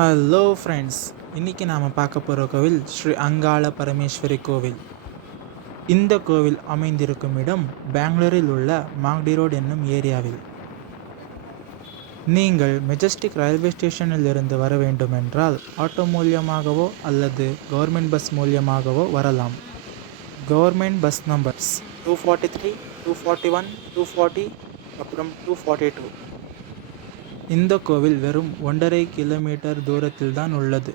Hello friends, இன்றைக்கி நாம் பார்க்க போகிற கோவில் ஸ்ரீ அங்காள பரமேஸ்வரி கோவில். இந்த கோவில் அமைந்திருக்கும் இடம் பெங்களூரில் உள்ள மாக்டி ரோடு என்னும் ஏரியாவில். நீங்கள் மெஜஸ்டிக் ரயில்வே ஸ்டேஷனில் இருந்து வர வேண்டுமென்றால் ஆட்டோ மூலியமாகவோ அல்லது கவர்மெண்ட் பஸ் மூலியமாகவோ வரலாம். கவர்மெண்ட் பஸ் நம்பர்ஸ் 243, 241, 240 அப்புறம் 242. இந்த கோவில் வெறும் 1.5 கிலோமீட்டர் தூரத்தில் தான் உள்ளது.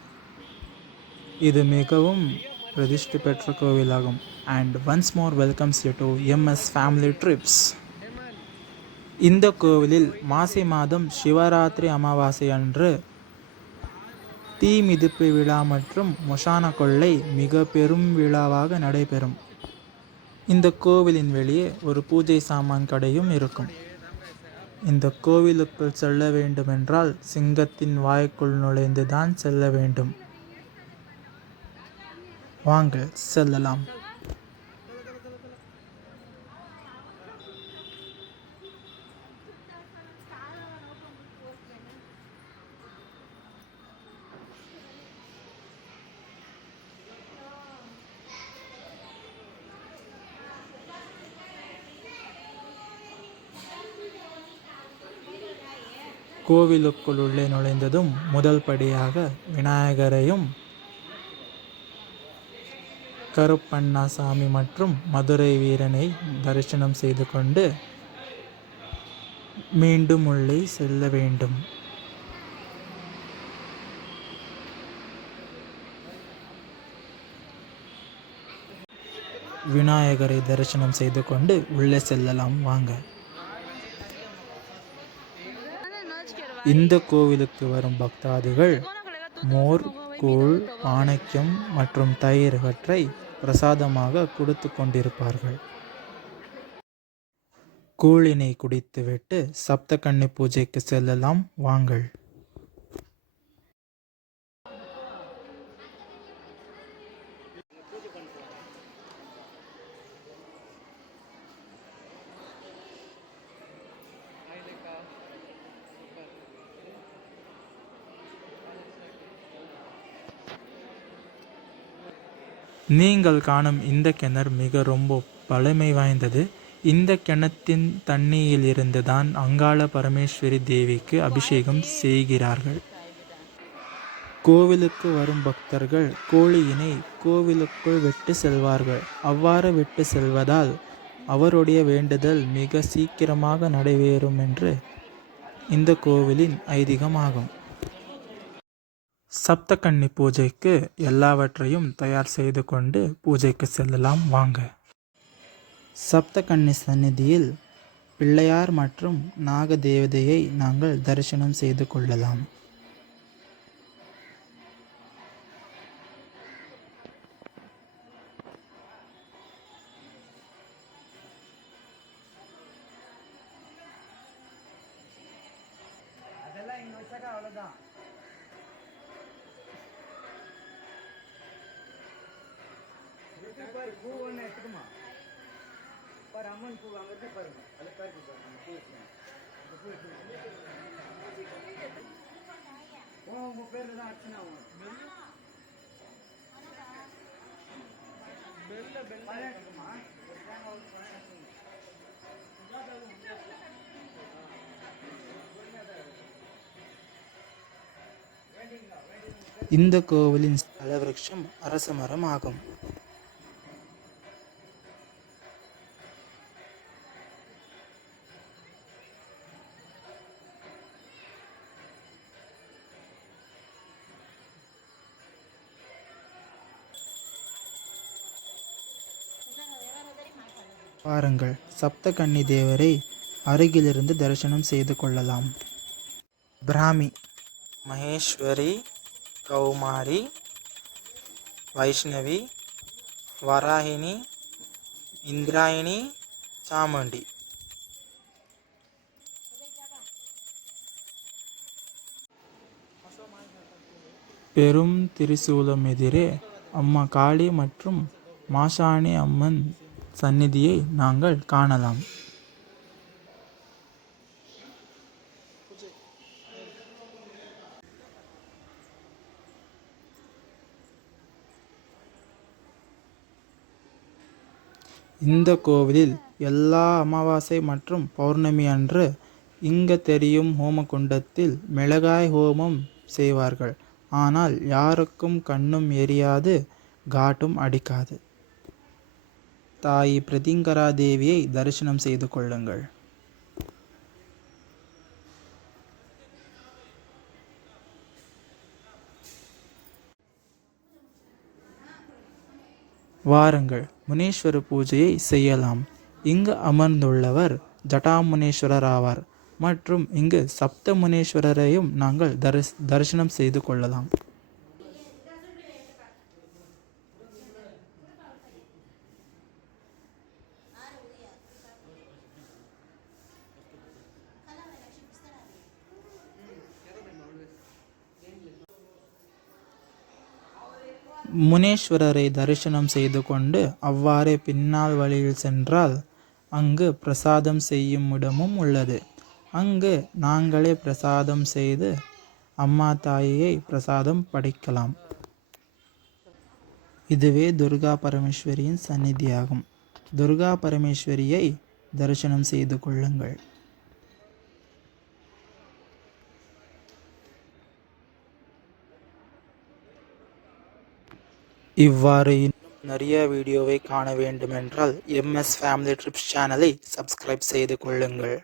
இது மிகவும் பிரதிஷ்டை பெற்ற கோவிலாகும். And once more welcomes you to MS family trips. இந்த கோவிலில் மாசி மாதம் சிவராத்திரி அமாவாசை அன்று தீ மிதிப்பு விழா மற்றும் மொசான கொள்ளை மிக பெரும் விழாவாக நடைபெறும். இந்த கோவிலின் வெளியே ஒரு பூஜை சாமான் கடையும் இருக்கும். இந்த கோவிலுக்குள் செல்ல வேண்டுமென்றால் சிங்கத்தின் வாய்க்குள் நுழைந்து தான் செல்ல வேண்டும். வாங்க செல்லலாம். கோவிலுக்குள் உள்ளே நுழைந்ததும் முதல் படியாக விநாயகரையும் கருப்பண்ணாசாமி மற்றும் மதுரை வீரனை தரிசனம் செய்து கொண்டு மீண்டும் உள்ளே செல்ல வேண்டும். விநாயகரை தரிசனம் செய்து கொண்டு உள்ளே செல்லலாம். வாங்க. இந்த கோவிலுக்கு வரும் பக்தாதிகள் மோர், கூழ், பானக்கம் மற்றும் தயிர் இவற்றை பிரசாதமாக கொடுத்து கொண்டிருப்பார்கள். கூழினை குடித்துவிட்டு சப்தகன்னி பூஜைக்கு செல்லலாம். வாங்கள். நீங்கள் காணும் இந்த கிணறு மிக ரொம்ப பழமை வாய்ந்தது. இந்த கிணத்தின் தண்ணியில் இருந்து தான் அங்காள பரமேஸ்வரி தேவிக்கு அபிஷேகம் செய்கிறார்கள். கோவிலுக்கு வரும் பக்தர்கள் கோழியினை கோவிலுக்குள் விட்டு செல்வார்கள். அவ்வாறு விட்டு செல்வதால் அவருடைய வேண்டுதல் மிக சீக்கிரமாக நடைபெறும் என்று இந்த கோவிலின் ஐதீகமாகும். சப்தகன்னி பூஜைக்கு எல்லாவற்றையும் தயார் செய்து கொண்டு பூஜைக்கு செல்லலாம். வாங்க. சப்தகன்னி சந்நிதியில் பிள்ளையார் மற்றும் நாக தேவதையை நாங்கள் தரிசனம் செய்து கொள்ளலாம். பூ ஒன்று எடுத்துக்குமா பாரு, அம்மன் பூ அங்கே பாருங்க. அது பாரு பூ உங்கள் பேரில் தான் அர்ச்சனை ஆகும். இந்த கோவிலின் ஸ்தல விருட்சம் அரச மரம் ஆகும். பாருங்கள், சப்தகன்னி தேவரை அருகிலிருந்து தரிசனம் செய்து கொள்ளலாம். பிராமி, மகேஸ்வரி, கௌமாரி, வைஷ்ணவி, வராகினி, இந்திராயணி, சாமுண்டி. பெரும் திரிசூலம் எதிரே அம்மா காளி மற்றும் மாசாணி அம்மன் சந்நிதியை நாங்கள் காணலாம். இந்த கோவிலில் எல்லா அமாவாசை மற்றும் பௌர்ணமி அன்று இங்க தெரியும் ஹோமகுண்டத்தில் மிளகாய் ஹோமம் செய்வார்கள். ஆனால் யாருக்கும் கண்ணும் எரியாது, காட்டும் அடிக்காது. தாயி பிரதிங்கரா தேவியை தரிசனம் செய்து கொள்ளுங்கள். வாருங்கள், முனீஸ்வர பூஜையை செய்யலாம். இங்கு அமர்ந்துள்ளவர் ஜட்டாமுனீஸ்வரர் ஆவார் மற்றும் இங்கு சப்த முனீஸ்வரரையும் நாங்கள் தரிசனம் செய்து கொள்ளலாம். முனீஸ்வரரை தரிசனம் செய்து கொண்டு அவ்வாறே பின்னால் வழியில் சென்றால் அங்கு பிரசாதம் செய்யும் இடமும் உள்ளது. அங்கு நாங்களே பிரசாதம் செய்து அம்மா தாயை பிரசாதம் படைக்கலாம். இதுவே துர்கா பரமேஸ்வரியின் சந்நிதியாகும். துர்கா பரமேஸ்வரியை தரிசனம் செய்து கொள்ளுங்கள். இவ்வாறு இன்னும் நிறைய வீடியோவை காண வேண்டுமென்றால் MS ஃபேமிலி ட்ரிப்ஸ் சேனலை சப்ஸ்கிரைப் செய்து கொள்ளுங்கள்.